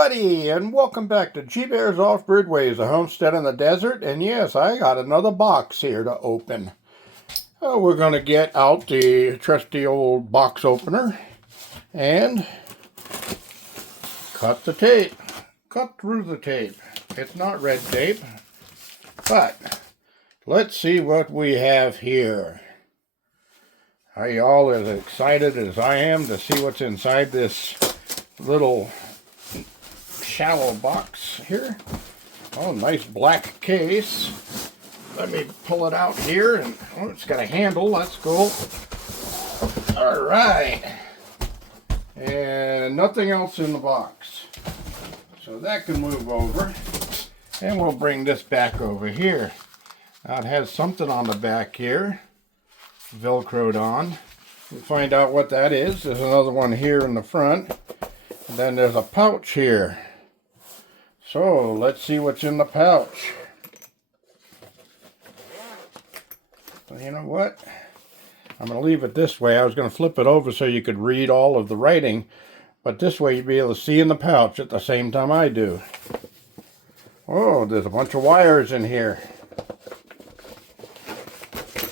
everybody, and welcome back to G Bear's Off-Grid Ways, a homestead in the desert. And yes, I got another box here to open. We're going to get out the trusty old box opener and cut the tape. Cut through the tape. It's not red tape, but let's see what we have here. Are you all as excited as I am to see what's inside this little shallow box here? Oh, nice black case. Let me pull it out here, and oh, it's got a handle. That's cool. All right, and nothing else in the box, so that can move over, and we'll bring this back over here. Now it has something on the back here, velcroed on. We'll find out what that is. There's another one here in the front, and then there's a pouch here. So let's see what's in the pouch. You know what? I'm going to leave it this way. I was going to flip it over so you could read all of the writing, but this way you'll be able to see in the pouch at the same time I do. Oh, there's a bunch of wires in here.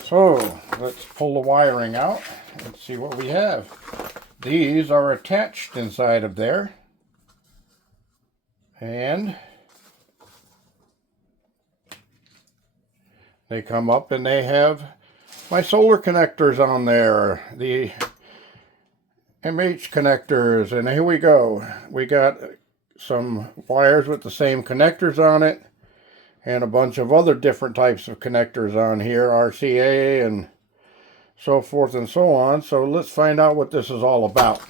So let's pull the wiring out and see what we have. These are attached inside of there. And they come up and they have my solar connectors on there, the MH connectors, and here we go. We got some wires with the same connectors on it and a bunch of other different types of connectors on here, RCA and so forth and so on. So let's find out what this is all about.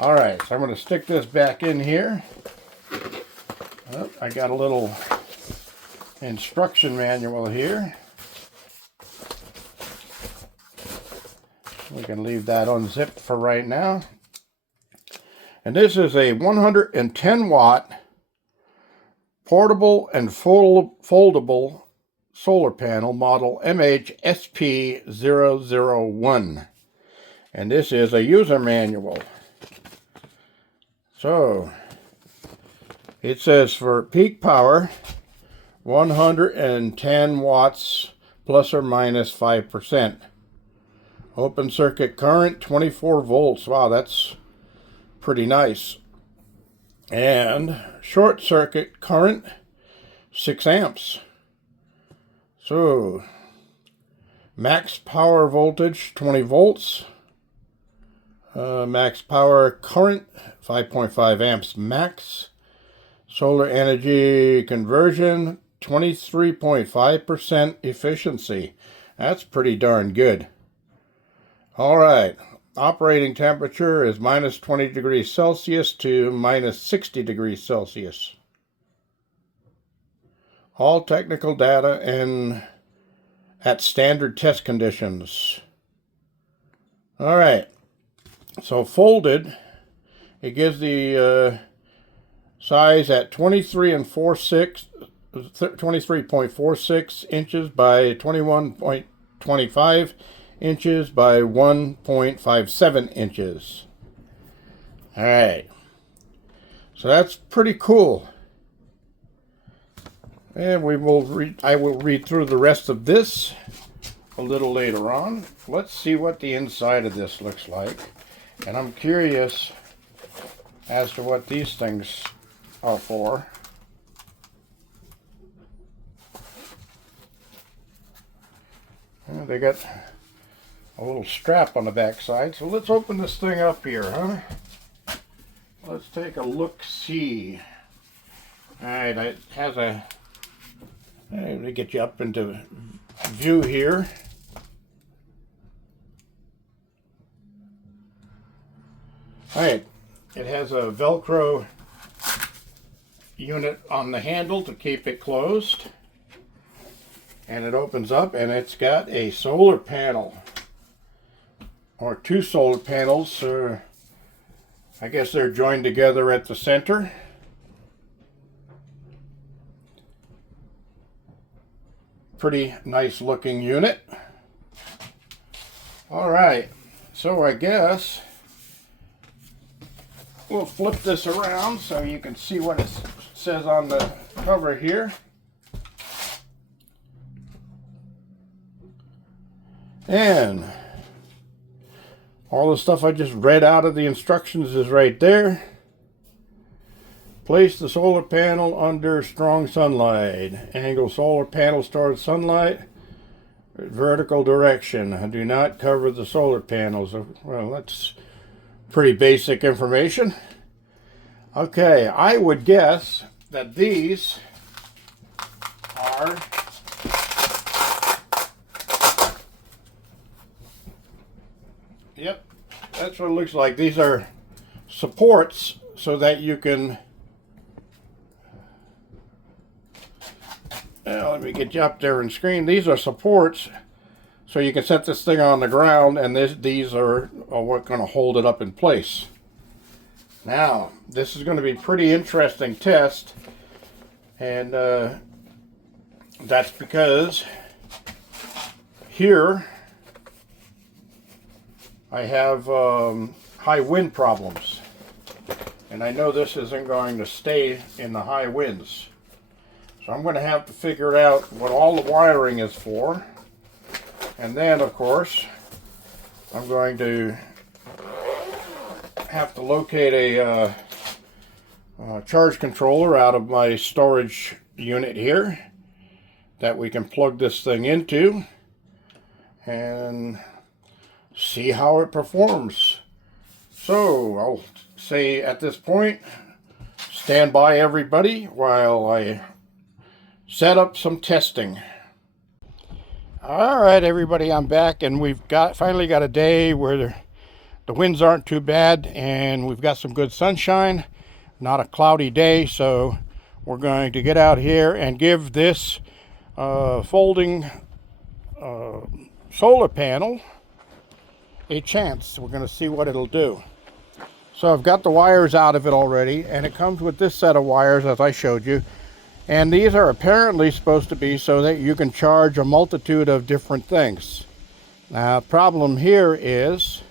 All right, so I'm going to stick this back in here. Oh, I got a little instruction manual here. We can leave that unzipped for right now. And this is a 110 watt portable and foldable solar panel model MHPOWOS. And this is a user manual. So it says for peak power, 110 watts plus or minus 5%. Open circuit current, 24 volts. Wow, that's pretty nice. And short circuit current, 6 amps. So, max power voltage, 20 volts. Max power current, 5.5 amps max. Solar energy conversion, 23.5% efficiency. That's pretty darn good. All right, operating temperature is minus 20 degrees Celsius to minus 60 degrees Celsius. All technical data and at standard test conditions. All right, so folded, it gives the size at 23.46 inches by 21.25 inches by 1.57 inches. All right, so that's pretty cool. And I will read through the rest of this a little later on. Let's see what the inside of this looks like. And I'm curious as to what these things are for. And they got a little strap on the back side. So let's open this thing up here, huh? Let's take a look-see. Alright, it has a... Let me get you up into view here. Alright, it has a Velcro unit on the handle to keep it closed. And it opens up and it's got a solar panel. Or two solar panels. I guess they're joined together at the center. Pretty nice looking unit. All right, so I guess we'll flip this around so you can see what it says on the cover here. And all the stuff I just read out of the instructions is right there. Place the solar panel under strong sunlight. Angle solar panels towards sunlight. Vertical direction. Do not cover the solar panels. Well, that's pretty basic information. Okay, I would guess that these are yep, that's what it looks like. These are supports so that you can let me get you up there and screen. These are supports so you can set this thing on the ground, and these are what's going to hold it up in place. Now, this is going to be a pretty interesting test, and that's because here I have high wind problems, and I know this isn't going to stay in the high winds. So I'm going to have to figure out what all the wiring is for. And then, of course, I'm going to have to locate a charge controller out of my storage unit here that we can plug this thing into and see how it performs. So I'll say at this point, stand by everybody while I set up some testing. All right, everybody, I'm back, and we've finally got a day where the winds aren't too bad, and we've got some good sunshine. Not a cloudy day, so we're going to get out here and give this folding solar panel a chance. We're going to see what it'll do. So I've got the wires out of it already, and it comes with this set of wires as I showed you. And these are apparently supposed to be so that you can charge a multitude of different things. Now, the problem here is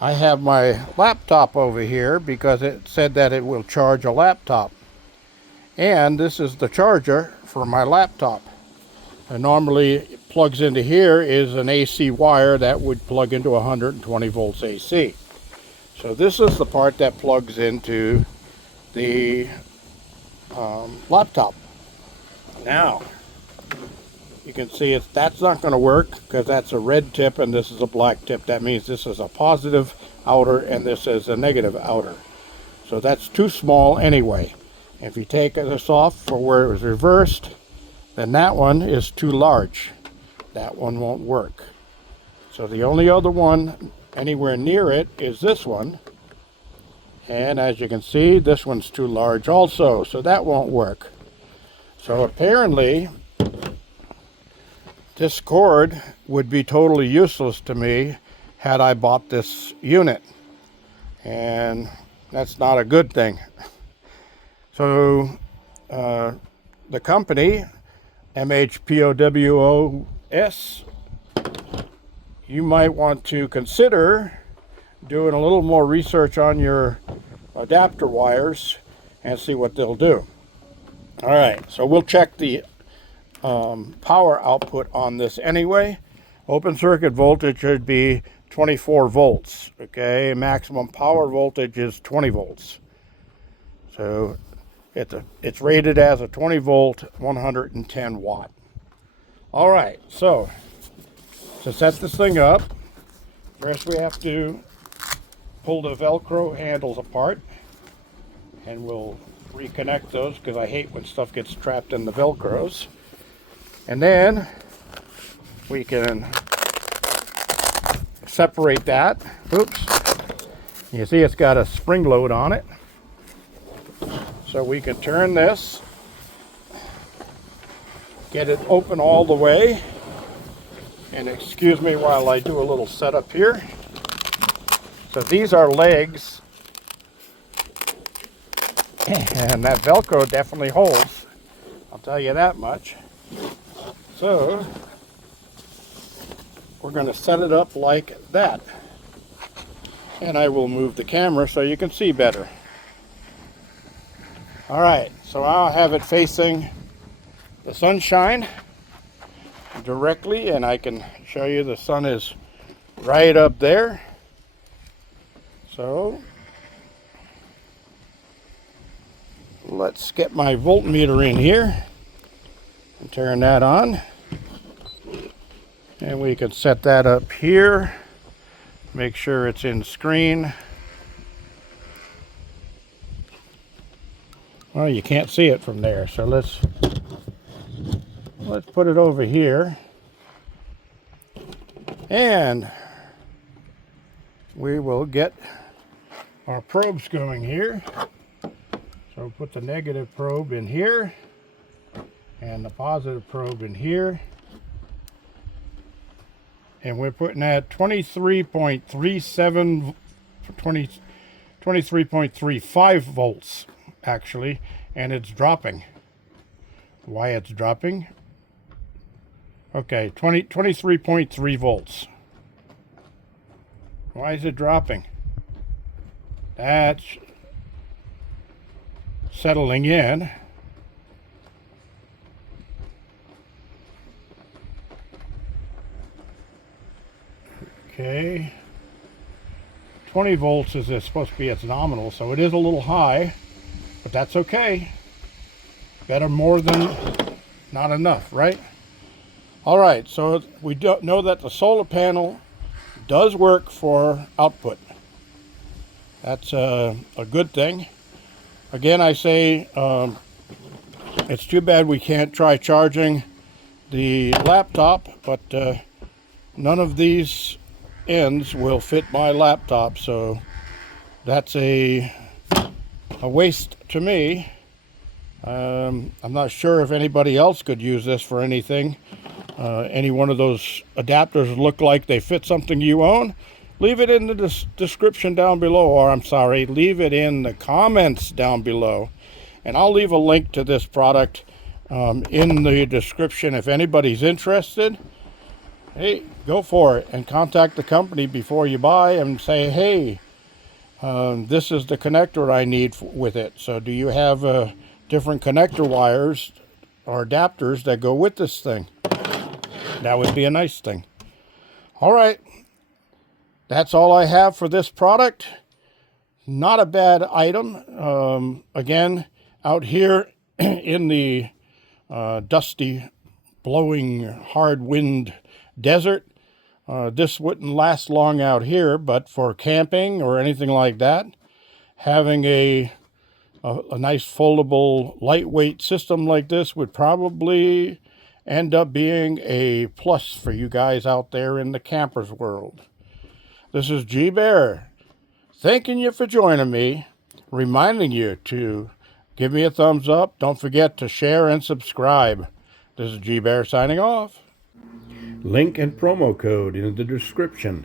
I have my laptop over here because it said that it will charge a laptop. And this is the charger for my laptop. And normally it plugs into here is an AC wire that would plug into 120 volts AC. So this is the part that plugs into the laptop. Now you can see that's not going to work because that's a red tip and this is a black tip. That means this is a positive outer and this is a negative outer. So that's too small anyway. If you take this off for where it was reversed, then that one is too large. That one won't work. So the only other one anywhere near it is this one. And as you can see, this one's too large also, so that won't work. So apparently, this cord would be totally useless to me had I bought this unit. And that's not a good thing. So the company, MHPOWOS, you might want to consider doing a little more research on your adapter wires and see what they'll do. All right, so we'll check the power output on this anyway. Open circuit voltage should be 24 volts. Okay, maximum power voltage is 20 volts. So it's rated as a 20 volt, 110 watt. All right, so to set this thing up, first we have to pull the Velcro handles apart, and we'll reconnect those because I hate when stuff gets trapped in the Velcros. And then we can separate that. Oops. You see it's got a spring load on it. So we can turn this, get it open all the way, and excuse me while I do a little setup here. So these are legs, and that Velcro definitely holds, I'll tell you that much. So we're going to set it up like that. And I will move the camera so you can see better. Alright, so I'll have it facing the sunshine directly, and I can show you the sun is right up there. So let's get my voltmeter in here and turn that on. And we can set that up here. Make sure it's in screen. Well, you can't see it from there, so let's put it over here. And we will get our probes going here. So put the negative probe in here and the positive probe in here. And we're putting that 23.35 volts actually, and it's dropping. Why it's dropping? Okay, 23.3 volts. Why is it dropping? That's settling in. Okay. 20 volts is supposed to be its nominal, so it is a little high, but that's okay. Better more than not enough, right? All right, so we don't know that the solar panel does work for output. That's a good thing. Again, I say it's too bad we can't try charging the laptop, but none of these ends will fit my laptop, so that's a waste to me. I'm not sure if anybody else could use this for anything. Any one of those adapters look like they fit something you own, leave it in the description down below, or I'm sorry, leave it in the comments down below, and I'll leave a link to this product in the description. If anybody's interested, hey, go for it and contact the company before you buy and say, hey, this is the connector I need with it. So do you have different connector wires or adapters that go with this thing? That would be a nice thing. All right, that's all I have for this product. Not a bad item. Again, out here in the dusty, blowing, hard wind desert, this wouldn't last long out here, but for camping or anything like that, having a nice foldable lightweight system like this would probably end up being a plus for you guys out there in the campers world. This is G Bear, thanking you for joining me, reminding you to give me a thumbs up. Don't forget to share and subscribe. This is G Bear signing off. Link and promo code in the description.